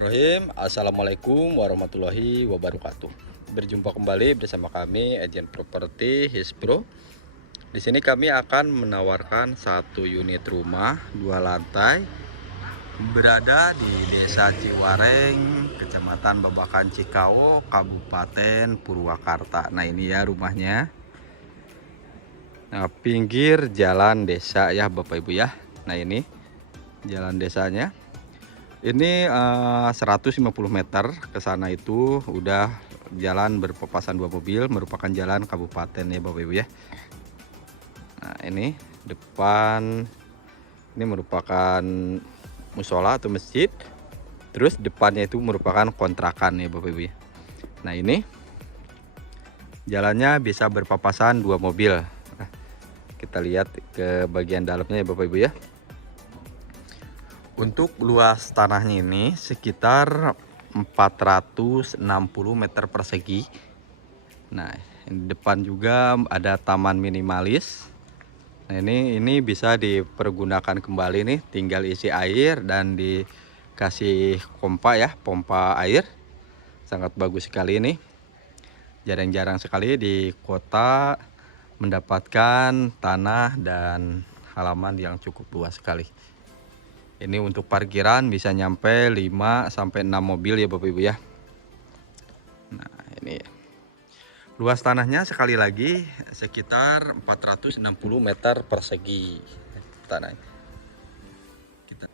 Bismillahirrahmanirrahim. Assalamualaikum warahmatullahi wabarakatuh. Berjumpa kembali bersama kami Agen Properti Hispro. Di sini kami akan menawarkan satu unit rumah 2 lantai berada di Desa Ciwareng, Kecamatan Babakan Cikau, Kabupaten Purwakarta. Nah, ini ya rumahnya. Nah, pinggir jalan desa ya Bapak Ibu ya. Nah, ini jalan desanya. Ini 150 meter ke sana itu udah jalan berpapasan 2 mobil, merupakan jalan kabupaten ya Bapak Ibu ya. Nah, ini depan ini merupakan musola atau masjid. Terus depannya itu merupakan kontrakan ya Bapak Ibu ya. Nah, ini jalannya bisa berpapasan 2 mobil. Nah, kita lihat ke bagian dalamnya ya Bapak Ibu ya. Untuk luas tanahnya ini sekitar 460 meter persegi. Nah, di depan juga ada taman minimalis. Nah, ini bisa dipergunakan kembali nih, tinggal isi air dan dikasih pompa air. Sangat bagus sekali ini. Jarang-jarang sekali di kota mendapatkan tanah dan halaman yang cukup luas sekali. Ini untuk parkiran bisa nyampe 5 sampai 6 mobil ya Bapak Ibu ya. Nah, ini luas tanahnya sekali lagi sekitar 460 meter persegi tanah.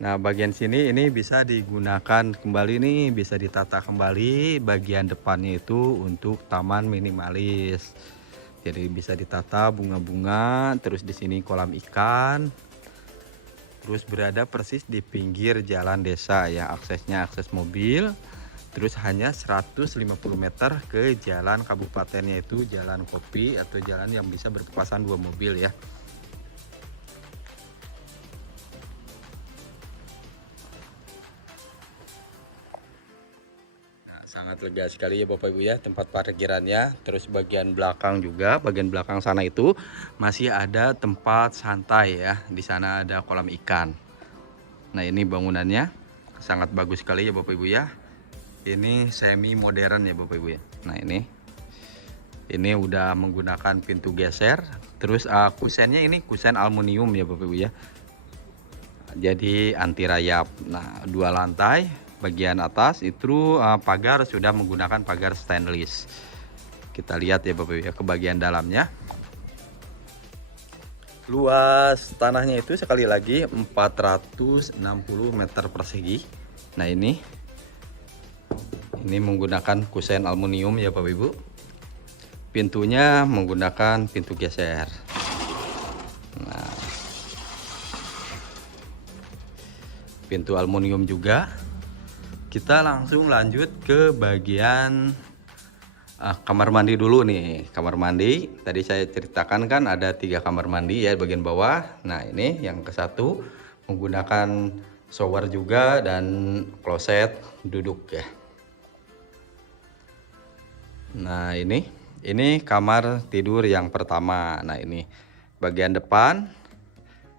Nah, bagian sini ini bisa digunakan kembali nih, bisa ditata kembali bagian depannya itu untuk taman minimalis. Jadi bisa ditata bunga-bunga, terus di sini kolam ikan. Terus berada persis di pinggir jalan desa ya, aksesnya akses mobil. Terus hanya 150 meter ke jalan kabupatennya itu jalan kopi atau jalan yang bisa berpapasan 2 mobil ya. Nah, sangat lega sekali ya Bapak Ibu ya tempat parkirannya. Terus bagian belakang juga, bagian belakang sana itu masih ada tempat santai ya. Di sana ada kolam ikan. Nah, ini bangunannya sangat bagus sekali ya Bapak Ibu ya. Ini semi modern ya Bapak Ibu ya. Nah, ini udah menggunakan pintu geser. Terus kusennya ini kusen aluminium ya Bapak Ibu ya. Jadi anti rayap. Nah, 2 lantai, bagian atas itu pagar sudah menggunakan pagar stainless. Kita lihat ya Bapak Ibu ya ke bagian dalamnya. Luas tanahnya itu sekali lagi 460 meter persegi. Nah, ini menggunakan kusen aluminium ya Bapak Ibu. Pintunya menggunakan pintu geser. Nah, pintu aluminium juga. Kita langsung lanjut ke bagian kamar mandi dulu nih. Kamar mandi tadi saya ceritakan kan ada 3 kamar mandi ya bagian bawah. Nah, ini yang ke satu menggunakan shower juga dan kloset duduk ya. Nah, ini kamar tidur yang pertama. Nah, ini bagian depan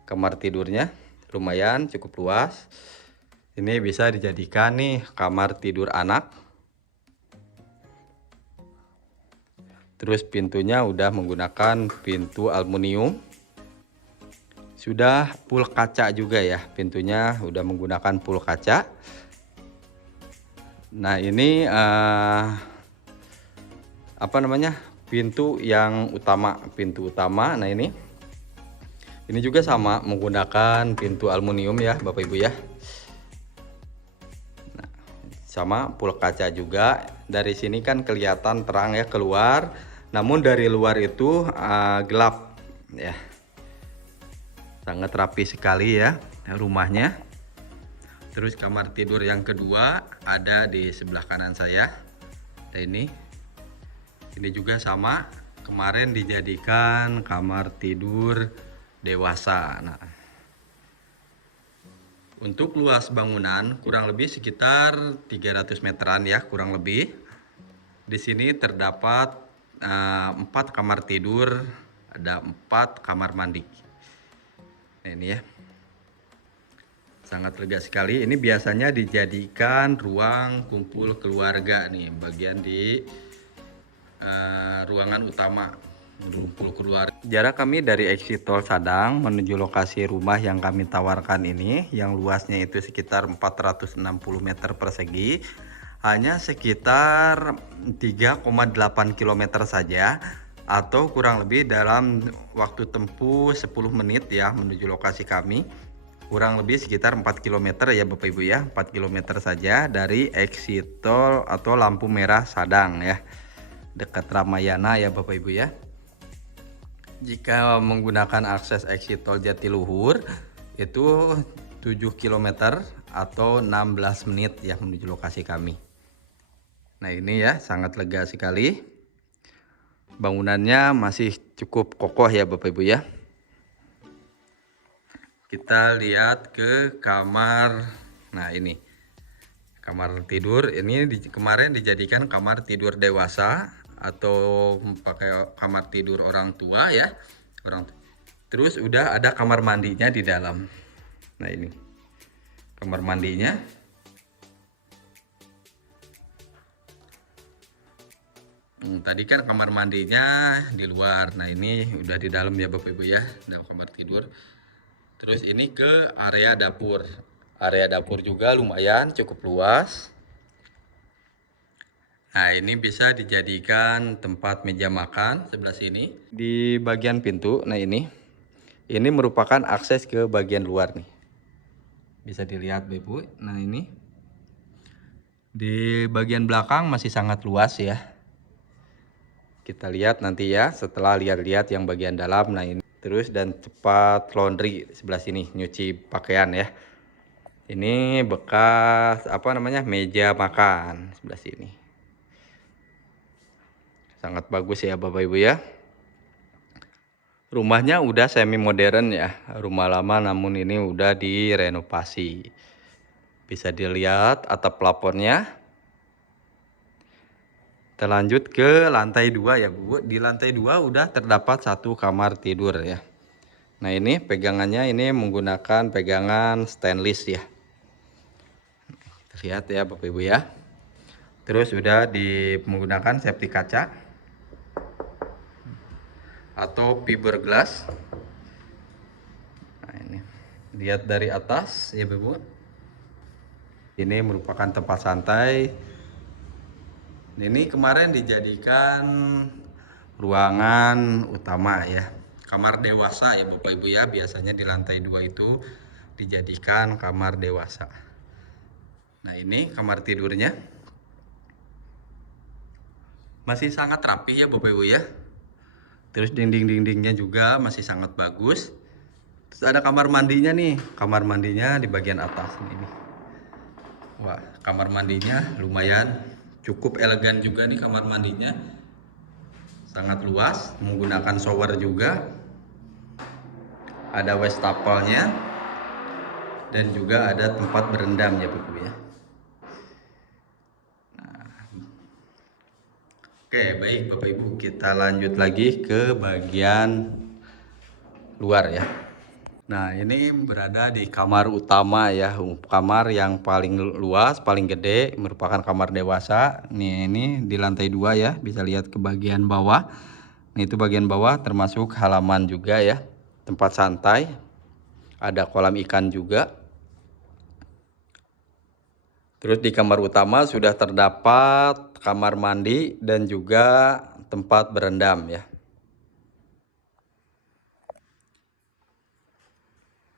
kamar tidurnya lumayan cukup luas. Ini bisa dijadikan nih kamar tidur anak. Terus pintunya udah menggunakan pintu aluminium. Sudah full kaca juga ya. Pintunya udah menggunakan full kaca. Nah, ini pintu yang utama, pintu utama. Nah, ini juga sama menggunakan pintu aluminium ya Bapak Ibu ya. Nah, sama full kaca juga. Dari sini kan kelihatan terang ya keluar, namun dari luar itu gelap ya. Sangat rapi sekali ya rumahnya. Terus kamar tidur yang kedua ada di sebelah kanan saya. Nah, ini juga sama, kemarin dijadikan kamar tidur dewasa. Nah, untuk luas bangunan kurang lebih sekitar 300 meteran ya, kurang lebih. Di sini terdapat 4 kamar tidur, ada 4 kamar mandi. Nah, ini ya. Sangat lega sekali. Ini biasanya dijadikan ruang kumpul keluarga nih, bagian di ruangan utama kumpul keluarga. Jarak kami dari exit tol Sadang menuju lokasi rumah yang kami tawarkan ini, yang luasnya itu sekitar 460 meter persegi, hanya sekitar 3,8 km saja, atau kurang lebih dalam waktu tempuh 10 menit ya menuju lokasi kami. Kurang lebih sekitar 4 km ya Bapak Ibu ya, 4 km saja dari exit tol atau lampu merah Sadang ya, dekat Ramayana ya Bapak Ibu ya. Jika menggunakan akses exit tol Jatiluhur itu 7 km atau 16 menit ya menuju lokasi kami. Nah ini ya, sangat lega sekali. Bangunannya masih cukup kokoh ya Bapak Ibu ya. Kita lihat ke kamar. Nah ini kamar tidur, ini kemarin dijadikan kamar tidur dewasa atau pakai kamar tidur orang tua ya, terus udah ada kamar mandinya di dalam. Nah ini kamar mandinya. Tadi kan kamar mandinya di luar, nah ini udah di dalam ya Bapak Ibu ya, dalam kamar tidur. Terus ini ke area dapur. Area dapur juga lumayan cukup luas. Nah ini bisa dijadikan tempat meja makan sebelah sini. Di bagian pintu, nah ini merupakan akses ke bagian luar nih. Bisa dilihat Bapak Ibu. Nah ini di bagian belakang masih sangat luas ya. Kita lihat nanti ya setelah lihat-lihat yang bagian dalam. Nah ini terus, dan tempat laundry sebelah sini, nyuci pakaian ya. Ini bekas meja makan sebelah sini. Sangat bagus ya Bapak Ibu ya. Rumahnya udah semi modern ya. Rumah lama namun ini udah direnovasi. Bisa dilihat atap plafonnya. Kita lanjut ke lantai 2 ya Bu. Di lantai 2 udah terdapat satu kamar tidur ya. Nah ini pegangannya ini menggunakan pegangan stainless ya. Kita lihat ya Bapak Ibu ya. Terus udah menggunakan safety kaca atau fiberglass. Nah ini lihat dari atas ya Bu. Ini merupakan tempat santai. Ini kemarin dijadikan ruangan utama ya, kamar dewasa ya Bapak Ibu ya. Biasanya di lantai 2 itu dijadikan kamar dewasa. Nah ini kamar tidurnya masih sangat rapi ya Bapak Ibu ya. Terus dinding-dindingnya juga masih sangat bagus. Terus ada kamar mandinya nih. Kamar mandinya di bagian atas ini. Wah, kamar mandinya lumayan cukup elegan juga nih kamar mandinya. Sangat luas, menggunakan shower juga. Ada wastafelnya dan juga ada tempat berendam ya Bapak ya. Oke, baik Bapak Ibu, kita lanjut lagi ke bagian luar ya. Nah, ini berada di kamar utama ya, kamar yang paling luas, paling gede, merupakan kamar dewasa. Ini di lantai 2 ya, bisa lihat ke bagian bawah. Ini itu bagian bawah termasuk halaman juga ya, tempat santai. Ada kolam ikan juga. Terus di kamar utama sudah terdapat kamar mandi dan juga tempat berendam ya.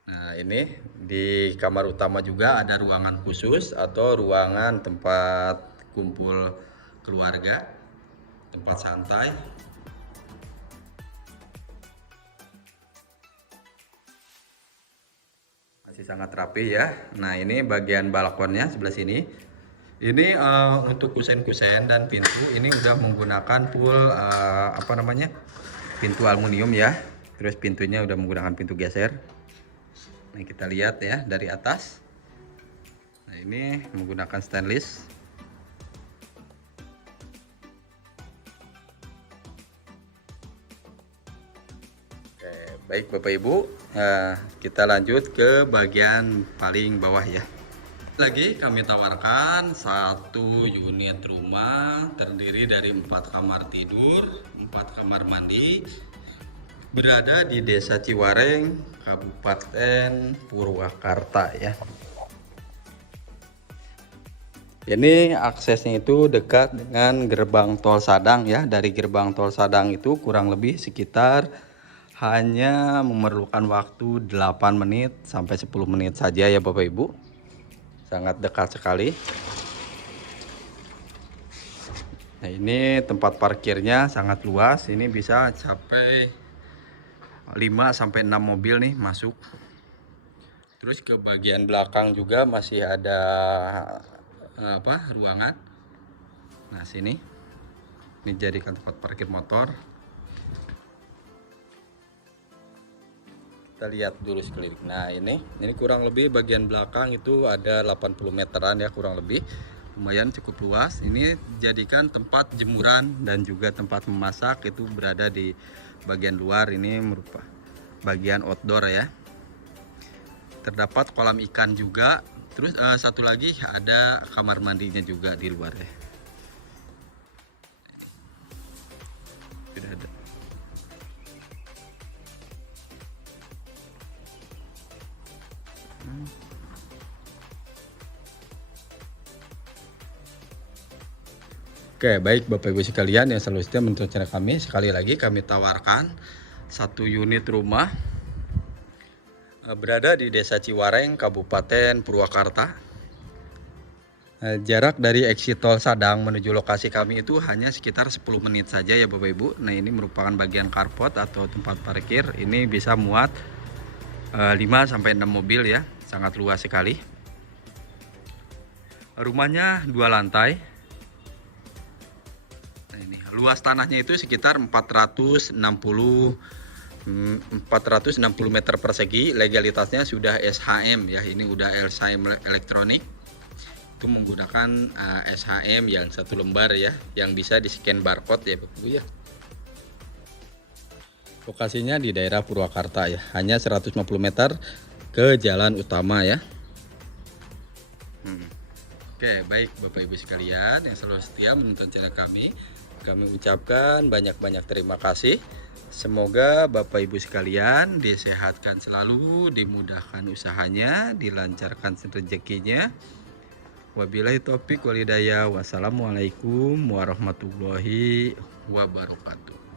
Nah ini di kamar utama juga ada ruangan khusus atau ruangan tempat kumpul keluarga, tempat santai. Masih sangat rapi ya. Nah ini bagian balkonnya sebelah sini. Ini untuk kusen-kusen dan pintu ini udah menggunakan full pintu aluminium ya. Terus pintunya udah menggunakan pintu geser. Nah kita lihat ya dari atas. Nah ini menggunakan stainless. Oke, Baik Bapak Ibu, kita lanjut ke bagian paling bawah ya. Lagi kami tawarkan satu unit rumah terdiri dari 4 kamar tidur, 4 kamar mandi, berada di Desa Ciwareng, Kabupaten Purwakarta ya. Ini aksesnya itu dekat dengan gerbang tol Sadang ya. Dari gerbang tol Sadang itu kurang lebih sekitar hanya memerlukan waktu 8 menit sampai 10 menit saja ya Bapak Ibu. Sangat dekat sekali. Nah, ini tempat parkirnya sangat luas. Ini bisa sampai 5 sampai 6 mobil nih masuk. Terus ke bagian belakang juga masih ada ruangan. Nah, sini ini jadikan tempat parkir motor. Kita lihat dulu sekeliling. Nah, ini kurang lebih bagian belakang itu ada 80 meteran ya, kurang lebih. Lumayan cukup luas. Ini jadikan tempat jemuran dan juga tempat memasak, itu berada di bagian luar. Ini merupakan bagian outdoor ya. Terdapat kolam ikan juga. Terus satu lagi ada kamar mandinya juga di luar ya. Sudah ada. Oke, baik Bapak Ibu sekalian yang selalu setia menonton channel kami, sekali lagi kami tawarkan satu unit rumah berada di Desa Ciwareng, Kabupaten Purwakarta. Jarak dari exit tol Sadang menuju lokasi kami itu hanya sekitar 10 menit saja ya Bapak Ibu. Nah, ini merupakan bagian carport atau tempat parkir. Ini bisa muat 5 sampai 6 mobil ya, sangat luas sekali. Rumahnya 2 lantai. Nah, ini luas tanahnya itu sekitar 460 meter persegi. Legalitasnya sudah SHM ya, ini udah SHM elektronik. Itu menggunakan SHM yang 1 lembar ya, yang bisa di scan barcode ya Bapak Ibu ya. Lokasinya di daerah Purwakarta ya, hanya 150 meter ke jalan utama ya. Oke, baik Bapak Ibu sekalian yang selalu setia menonton channel kami ucapkan banyak-banyak terima kasih. Semoga Bapak Ibu sekalian disehatkan selalu, dimudahkan usahanya, dilancarkan rezekinya. Wabillahi taufik wal hidayah. Wassalamualaikum warahmatullahi wabarakatuh.